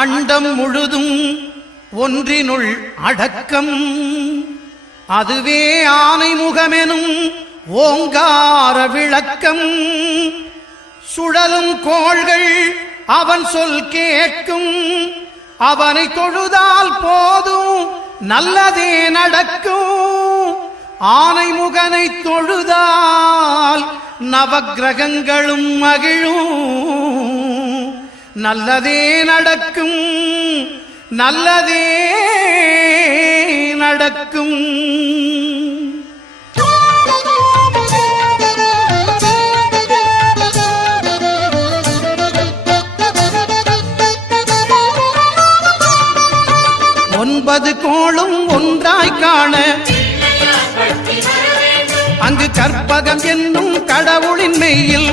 அண்டம் முழுதும் ஒன்றினுள் அடக்கம். அதுவே ஆனை முகமெனும் ஓங்கார விளக்கம். சுழலும் கோள்கள் அவன் சொல் கேட்கும். அவனை தொழுதால் போதும் நல்லதே நடக்கும். ஆனை முகனை தொழுதால் நவக்கிரகங்களும் மகிழும். நல்லதே நடக்கும், நல்லதே நடக்கும். ஒன்பது கோளும் ஒன்றாய் காண அங்கு கற்பகம் என்னும் கடவுளின் மெய்யில்.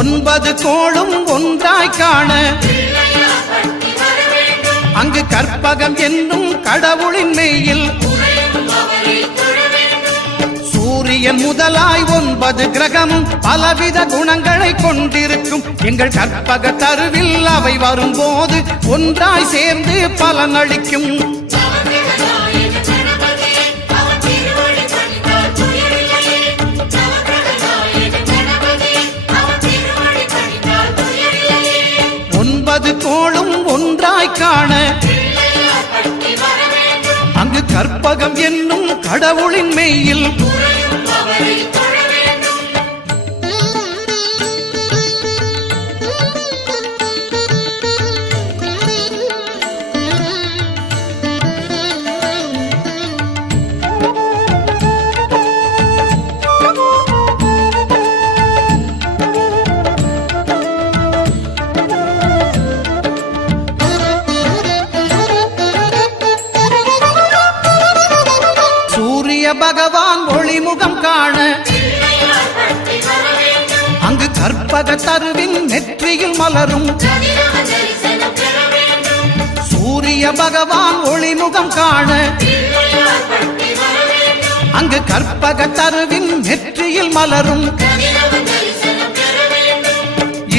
ஒன்பது கோளும் ஒன்றாய் காண அங்கு கற்பகம் என்னும் கடவுளின் மெய்யில். சூரியன் முதலாய் 9 கிரகமும் பலவித குணங்களை கொண்டிருக்கும். எங்கள் கற்பக தருவில் அவை வரும்போது ஒன்றாய் சேர்ந்து பலனளிக்கும். ஒன்பது கோளும் ஒன்றாய் காண அங்கு கற்பகம் என்னும் கடவுளின் மெய்யில். பகவான் ஒளிமுகம் காண அங்கு கற்பக தருவின் நெற்றியில் மலரும். சூரிய பகவான் ஒளிமுகம் காண அங்கு கற்பக தருவின் நெற்றியில் மலரும்.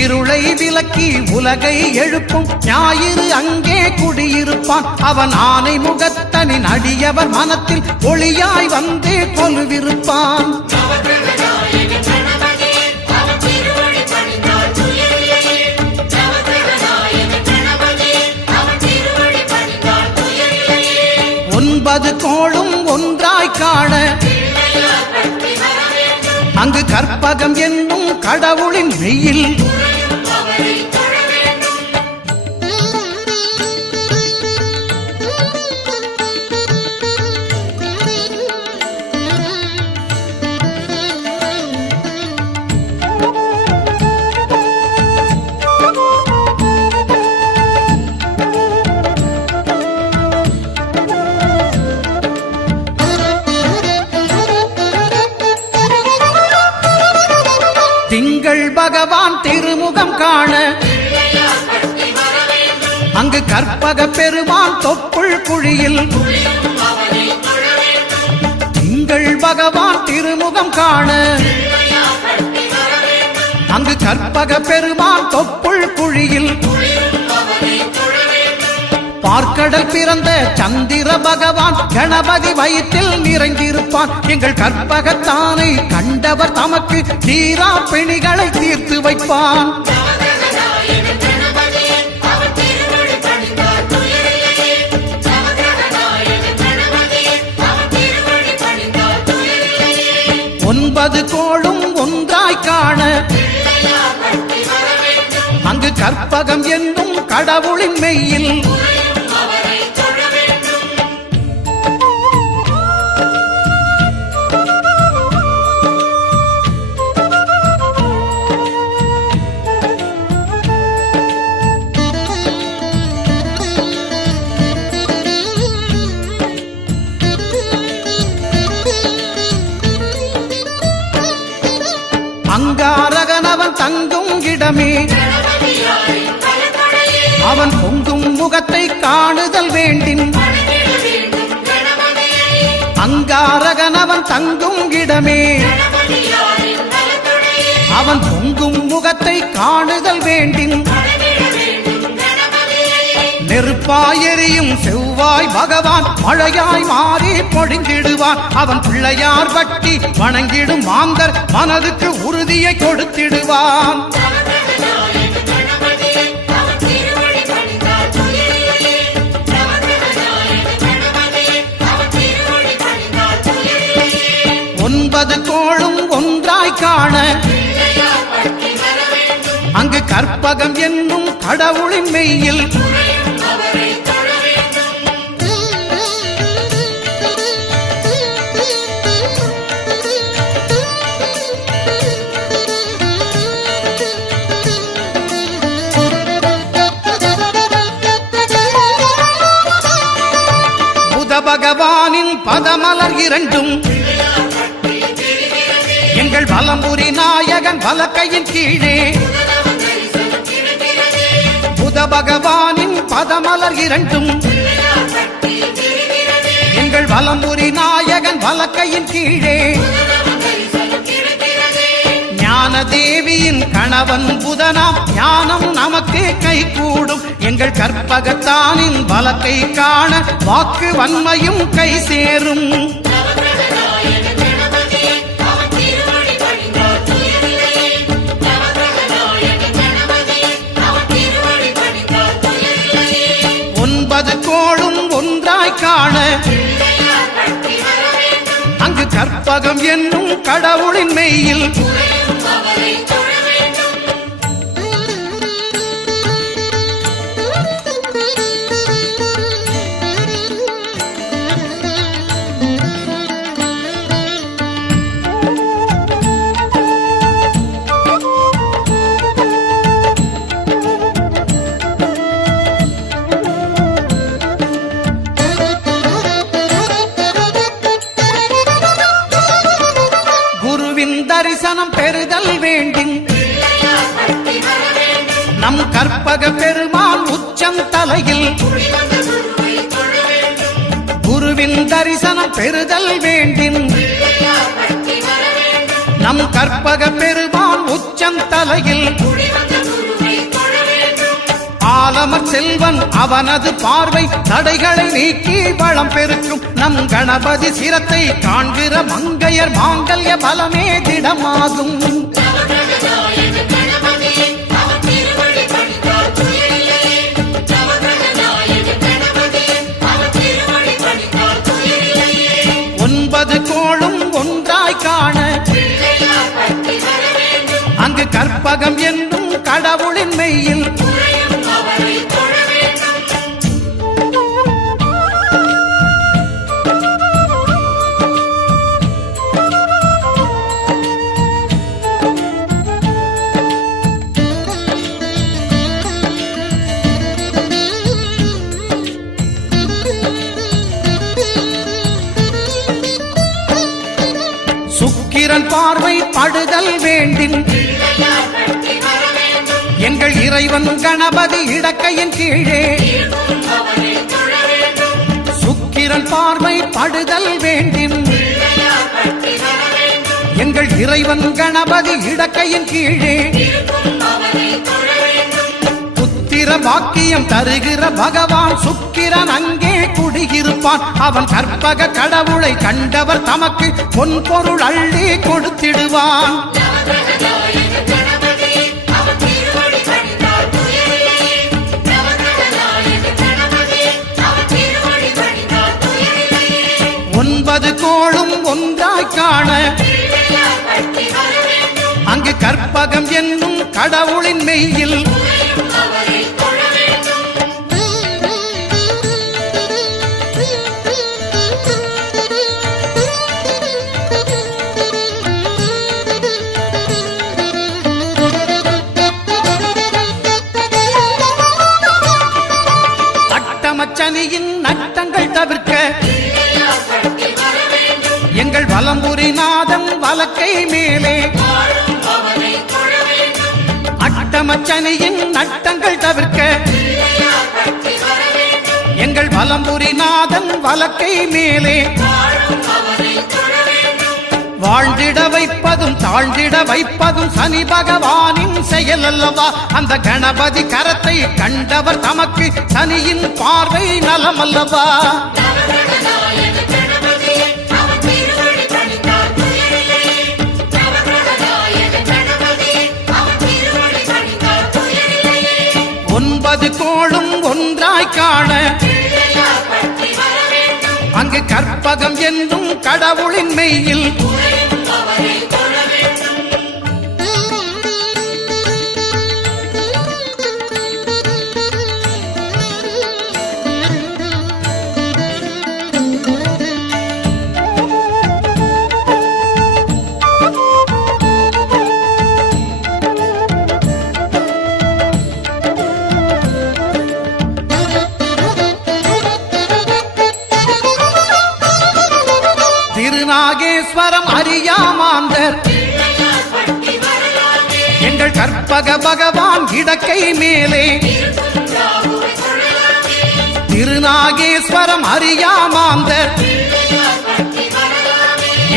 இருளை விலக்கி உலகை எழுப்பும் ஞாயிறு அங்கே குடியிருப்பான். அவன் ஆனை முகத்தனின் அடியவர் மனத்தில் ஒளியாய் வந்து கொலுவிருப்பான். ஒன்பது கோளும் ஒன்றாய் காண அங்கு கற்பகம் என்னும் கடவுளின் மெய்யில். திங்கள் பகவான் திருமுகம் காண அங்கு கற்பக பெருமான் தொப்புள் குழியில். திங்கள் பகவான் திருமுகம் காண அங்கு கற்பக பெருமான் தொப்புள் குழியில். பார்க்கடல் பிறந்த சந்திர பகவான் கணபதி வயிற்றில் நிறைந்திருப்பான். எங்கள் கற்பகத்தானை கண்டவர் தமக்கு தீரா பிணிகளை தீர்த்து வைப்பான். ஒன்பது கோளும் ஒன்றாய் காண அங்கு கற்பகம் என்னும் கடவுளின் மெய்யில். அங்காரகனவன் தங்கும் இடமே அவன் பொங்கும் முகத்தை காணுதல் வேண்டின். அங்காரகனவன் தங்கும் இடமே அவன் பொங்கும் முகத்தை காணுதல் வேண்டின். நெருப்பாய் எரியும் செவ்வாய் பகவான் மழையாய் மாறி பொழிந்திடுவான். அவன் பிள்ளையார் பட்டி வணங்கிடும் மாந்தர் மனதுக்கு உறுதியை கொடுத்திடுவான். ஒன்பது கோளும் ஒன்றாய் காண அங்கு கற்பகம் என்னும் கடவுளின் மெய்யில் புத பகவானின் பதமலர் இரண்டும் எங்கள் வலம்புரி நாயகன் வலக்கையின் கீழே புத பகவானின் பதமலர் இரண்டும் எங்கள் வலம்புரி நாயகன் வலக்கையின் கீழே ஞான தேவியின் கணவன் புதனாம் ஞானம் நமக்கு கை கூடும். எங்கள் கற்பகத்தானின் வலக்கை காண வாக்கு வன்மையும் கை சேரும். ஒன்பது கோளும் ஒன்றாய் காண அங்கு கற்பகம் என்னும் கடவுளின் மெய்யில் தரிசனம் பெறுதல் வேண்டும். நம் கற்பக பெருமான் உச்சம் தலையில் குருவின் தரிசனம் பெறுதல் வேண்டும். நம் கற்பக பெருமான் உச்சம் தலையில் ஆலமர் செல்வன் அவனது பார்வை தடைகளை நீக்கி வளம் பெருக்கும். நம் கணபதி சிரத்தை காண்கிற மங்கையர் மாங்கல்ய பலமே திடமாகும். ஒன்பது கோளும் ஒன்றாய் காண அங்கு கற்பகம் என்னும் கடவுளின் மெய்யில் சுக்கிரன் பார்வை படுதல் வேண்டின் எங்கள் இறைவன் கணபதி இடக்கையின் கீழே சுக்கிரன் பார்வை படுதல் வேண்டின் எங்கள் இறைவன் கணபதி இடக்கையின் கீழே புத்திர பாக்கியம் தருகிற பகவான் சுக்கிரன் அங்கே குடியிருப்பான். அவன் கற்பக கடவுளை கண்டவர் தமக்கு பொன் பொருள் அள்ளி கொடுத்திடுவான். ஒன்பது கோளும் ஒன்றாய் காண அங்கு கற்பகம் என்னும் கடவுளின் மெய்யில் அட்டமச்சனியின் நட்டங்கள் தவிர்க்க எங்கள் வலம்புரி நாதம் வலக்கை மேலே அட்டமச்சனியின் நட்டங்கள் தவிர்க்க எங்கள் வலம்புரி நாதன் வலக்கை மேலே வாழ்ந்திட வைப்பதும் தாழ்ந்திட வைப்பதும் சனி பகவானின் செயல் அல்லவா? அந்த கணபதி கரத்தை கண்டவர் தமக்கு சனியின் பார்வை நலம் அல்லவா? ஒன்பது கோளும் ஒன்றாய் காண அங்கு கற்பகம் என்னும் கடவுளின் மெய்யில் திருநாகேஸ்வரம் அறியாமாந்தர் எங்கள் கற்பக பகவான் இடக்கை மேலே திருநாகேஸ்வரம் அறியாமாந்தர்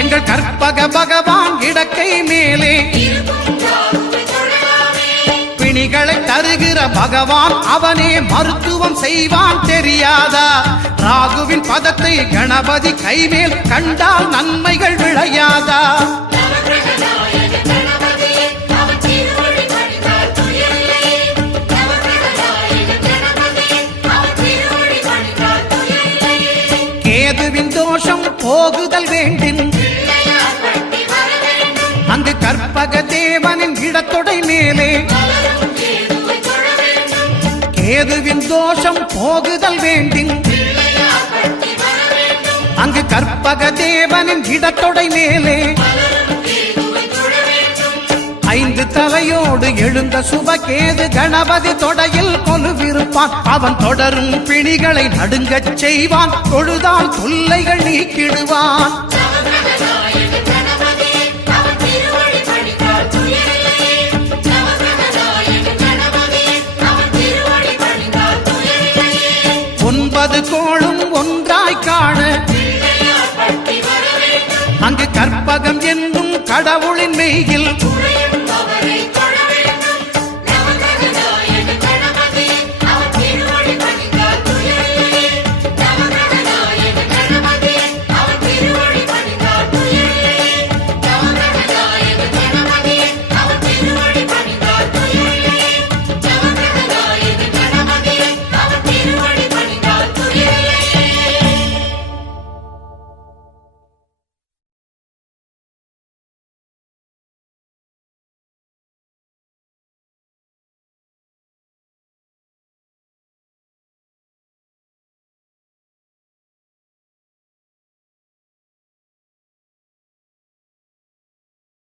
எங்கள் கற்பக பகவான் இடக்கை மேலே பிணிகளை தருகிற பகவான் அவனே மருத்துவம் செய்வான் தெரியாதா? ராகுவின் பதத்தை கணபதி கைமேல் கண்டால் நன்மைகள் விளையாதா? கேதுவின் தோஷம் போகுதல் வேண்டின் அங்கு கற்பக தேவனின் இடத்தொடை மேலே கேதுவின் தோஷம் போகுதல் வேண்டின் அங்கு கற்பக தேவனின் இடத்தொடை மேலே ஐந்து தலையோடு எழுந்த சுபகேது கணபதி தொடையில் கொலுவிருப்பான். அவன் தொடரும் பிணிகளை நடுங்கச் செய்வான். தொழுதால் தொல்லைகள் நீக்கிடுவான். ஒன்பது கோளும் ஒன்றாய் காண அங்கு கற்பகம் என்னும்